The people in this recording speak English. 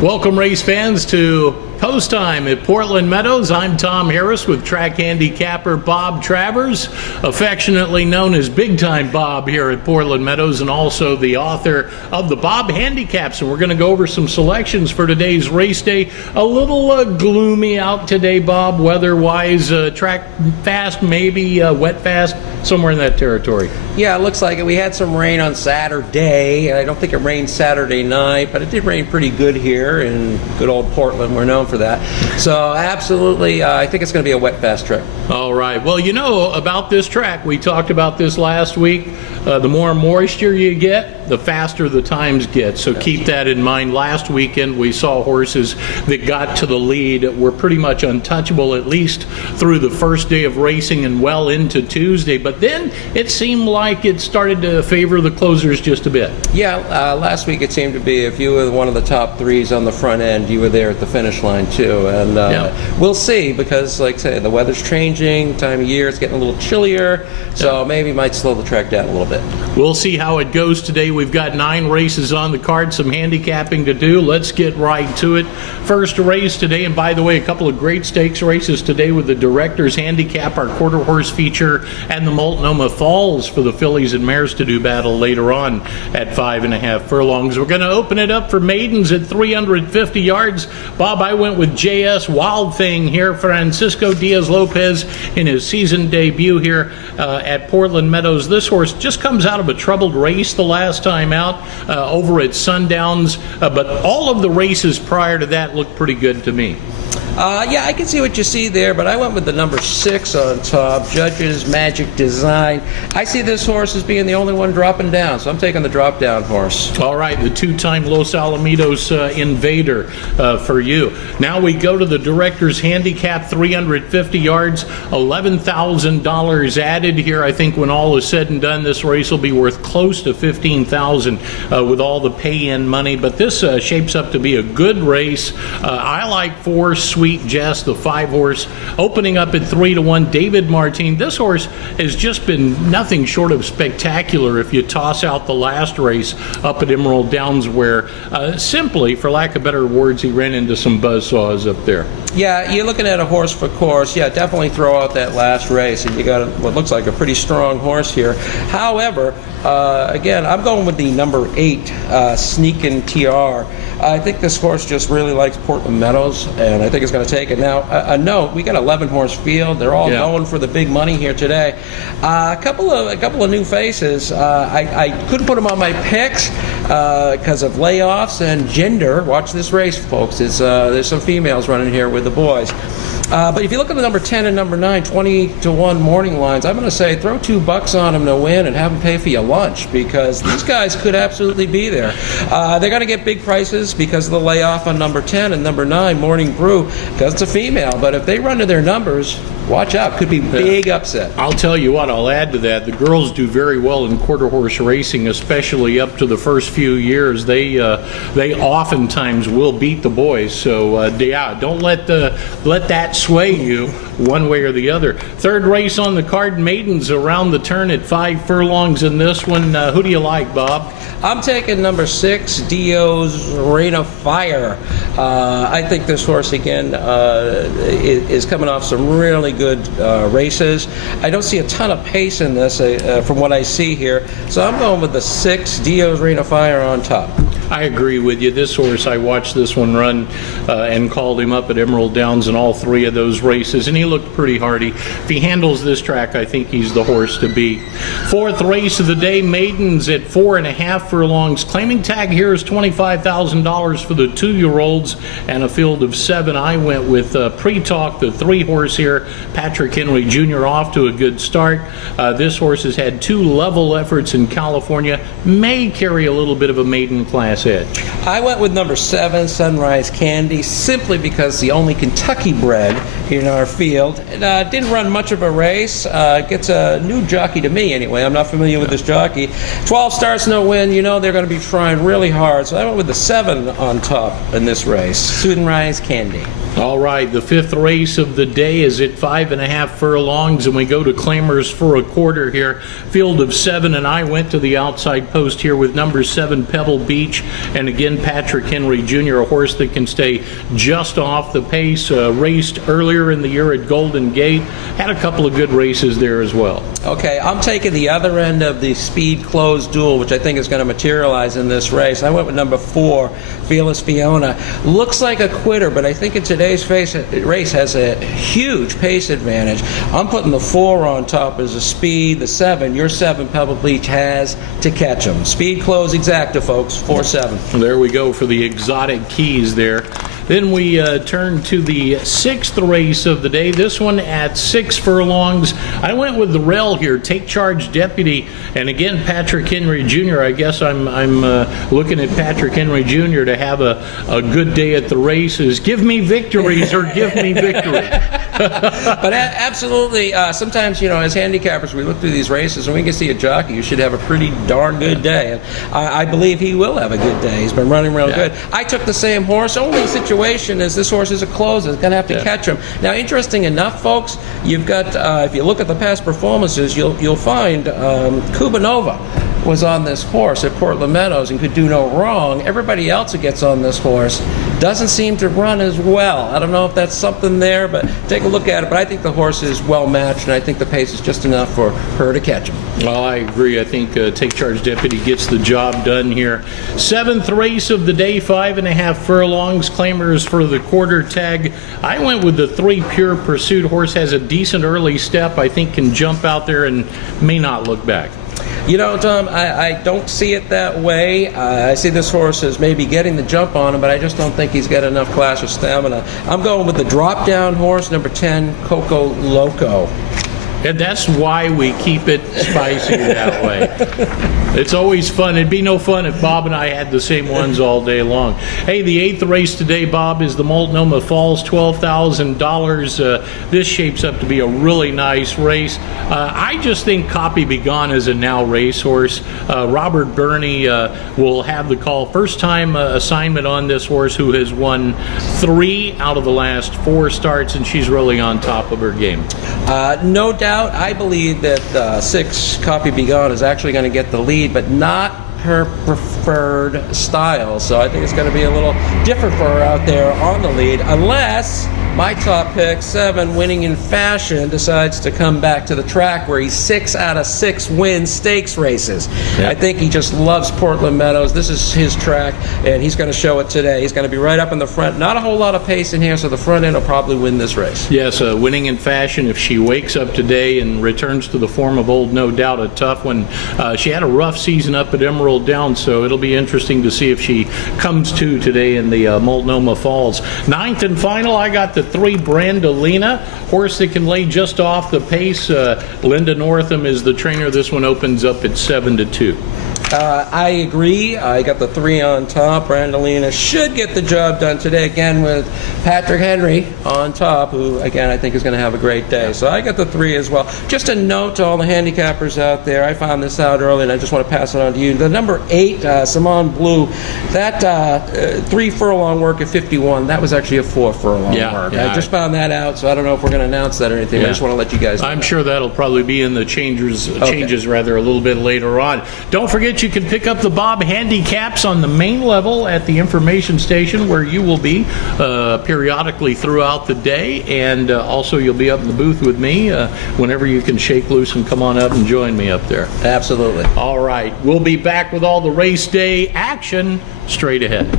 Welcome, race fans, to Post Time at Portland Meadows. I'm Tom Harris with track handicapper Bob Travers, affectionately known as Big Time Bob here at Portland Meadows, and also the author of the Bob Handicaps. And we're going to go over some selections for today's race day. A little gloomy out today, Bob, weather-wise. Track fast, maybe wet fast, somewhere in that territory. Yeah, it looks like it. We had some rain on Saturday. I don't think it rained Saturday night, but it did rain pretty good here in good old Portland. We're known for that. So absolutely, I think it's going to be a wet fast track. All right. Well, you know about this track. We talked about this last week. The more moisture you get, the faster the times get. So keep that in mind. Last weekend, we saw horses that got to the lead were pretty much untouchable, at least through the first day of racing and well into Tuesday. But then it seemed like it started to favor the closers just a bit. Yeah, last week it seemed to be if you were one of the top threes on the front end, you were there at the finish line too. And we'll see, because like I say, the weather's changing, time of year, it's getting a little chillier, so maybe might slow the track down a little bit. We'll see how it goes today. We've got 9 races on the card, some handicapping to do. Let's get right to it. First race today, and by the way, a couple of great stakes races today with the Director's Handicap, our quarter horse feature, and the Multnomah Falls for the fillies and mares to do battle later on at 5.5 furlongs. We're going to open it up for maidens at 350 yards. Bob, I went with JS Wild Thing here, Francisco Diaz-Lopez, in his season debut here at Portland Meadows. This horse just comes out of a troubled race the last time out over at Sundowns, but all of the races prior to that looked pretty good to me. Yeah, I can see what you see there, but I went with the number 6 on top, Judge's Magic Design. I see this horse as being the only one dropping down, so I'm taking the drop-down horse. All right, the 2-time Los Alamitos Invader for you. Now we go to the Director's Handicap, 350 yards, $11,000 added here. I think when all is said and done, this race will be worth close to $15,000 with all the pay-in money, but this shapes up to be a good race. I like 4 Sweet Jess, the 5-horse, opening up at 3-1. David Martin. This horse has just been nothing short of spectacular if you toss out the last race up at Emerald Downs, where simply, for lack of better words, he ran into some buzzsaws up there. Yeah, you're looking at a horse for course. Yeah, definitely throw out that last race, and you got what looks like a pretty strong horse here. However, again, I'm going with the number 8, Sneakin' TR. I think this horse just really likes Portland Meadows, and I think it's going to take it. Now, a note, we got 11-horse field. They're all going for the big money here today. A couple of new faces. I couldn't put them on my picks because of layoffs and gender. Watch this race, folks. There's some females running here with the boys. But if you look at the number 10 and number 9, 20-1 morning lines, I'm going to say throw $2 on them to win and have them pay for your lunch, because these guys could absolutely be there. They're going to get big prices because of the layoff on number 10 and number 9, Morning Brew, because it's a female. But if they run to their numbers, watch out. Could be big upset. I'll tell you what, I'll add to that. The girls do very well in quarter horse racing, especially up to the first few years. They oftentimes will beat the boys. So, yeah, don't let that sway you one way or the other. Third race on the card, maidens around the turn at 5 furlongs in this one. Who do you like, Bob? I'm taking number 6, Dio's Rain of Fire. I think this horse, again, is coming off some really good races. I don't see a ton of pace in this from what I see here, so I'm going with the 6, Dio's Rain of Fire on top. I agree with you. This horse, I watched this one run and called him up at Emerald Downs in all 3 of those races, and he looked pretty hardy. If he handles this track, I think he's the horse to beat. Fourth race of the day, maidens at 4.5 furlongs. Claiming tag here is $25,000 for the 2-year-olds and a field of 7. I went with Pre-Talk, the 3-horse here. Patrick Henry Jr. off to a good start. This horse has had 2 level efforts in California. May carry a little bit of a maiden class edge. I went with number 7, Sunrise Candy, simply because the only Kentucky bred in our field. Didn't run much of a race. Gets a new jockey to me anyway. I'm not familiar with this jockey. 12 starts, no win. You know they're going to be trying really hard. So I went with the 7 on top in this race, Sunrise Candy. All right, the fifth race of the day is at 5.5 furlongs, and we go to claimers for a quarter here. Field of 7, and I went to the outside post here with number 7, Pebble Beach, and again, Patrick Henry Jr., a horse that can stay just off the pace. Raced earlier in the year at Golden Gate, had a couple of good races there as well. Okay, I'm taking the other end of the speed closed duel, which I think is going to materialize in this race. I went with number 4, Fearless Fiona. Looks like a quitter, but I think in today's race has a huge pace advantage. I'm putting the 4 on top as a speed. The 7, your 7, Pebble Beach, has to catch him. Speed close exacta, folks, 4-7. There we go for the exotic keys there. Then we turn to the 6th race of the day. This one at 6 furlongs. I went with the rail here, Take Charge Deputy, and again Patrick Henry Jr. I guess I'm looking at Patrick Henry Jr. to have a good day at the races. Give me victories or give me victory. But absolutely, sometimes, as handicappers, we look through these races and we can see a jockey who should have a pretty darn good day. And I believe he will have a good day. He's been running real good. I took the same horse. Only situation is this horse is a closer. It's going to have to catch him. Now, interesting enough, folks, you've got, if you look at the past performances, you'll find Kubanova was on this horse at Portland Meadows and could do no wrong. Everybody else who gets on this horse doesn't seem to run as well. I don't know if that's something there, but take a look at it. But I think the horse is well matched, and I think the pace is just enough for her to catch him. Well, I agree. I think Take Charge Deputy gets the job done here. 7th race of the day, 5.5 furlongs. Claimers for the quarter tag. I went with the 3, Pure Pursuit. Horse has a decent early step. I think can jump out there and may not look back. Tom, I don't see it that way. I see this horse as maybe getting the jump on him, but I just don't think he's got enough class or stamina. I'm going with the drop-down horse, number 10, Coco Loco. And that's why we keep it spicy that way. It's always fun. It'd be no fun if Bob and I had the same ones all day long. Hey, the 8th race today, Bob, is the Multnomah Falls, $12,000. This shapes up to be a really nice race. I just think Copy Be Gone is a now racehorse. Robert Burney will have the call. First time assignment on this horse, who has won 3 out of the last 4 starts, and she's really on top of her game. No doubt. I believe that 6, Copy Be Gone, is actually going to get the lead, but not her preferred style. So I think it's going to be a little different for her out there on the lead, unless my top pick, 7, Winning in Fashion, decides to come back to the track where he's 6 out of 6 wins stakes races. I think he just loves Portland Meadows. This is his track, and he's going to show it today. He's going to be right up in the front. Not a whole lot of pace in here, so the front end will probably win this race. Yes, Winning in Fashion, if she wakes up today and returns to the form of old, no doubt a tough one. She had a rough season up at Emerald Downs, so it'll be interesting to see if she comes to today in the Multnomah Falls. 9th and final, I got the 3, Brandolina, horse that can lay just off the pace. Linda Northam is the trainer. This one opens up at 7-2. I agree. I got the 3 on top. Brandolina should get the job done today, again with Patrick Henry on top, who, again, I think is going to have a great day. So I got the 3 as well. Just a note to all the handicappers out there. I found this out early, and I just want to pass it on to you. The number 8, Simone Blue, that 3 furlong work at 51, that was actually a 4 furlong work. I just found that out, so I don't know if we're going to announce that or anything. I just want to let you guys know. I'm sure that'll probably be in the changes a little bit later on. Don't forget, you can pick up the Bob handicaps on the main level at the information station, where you will be periodically throughout the day, and also you'll be up in the booth with me whenever you can shake loose and come on up and join me up there. Absolutely. All right, we'll be back with all the race day action straight ahead.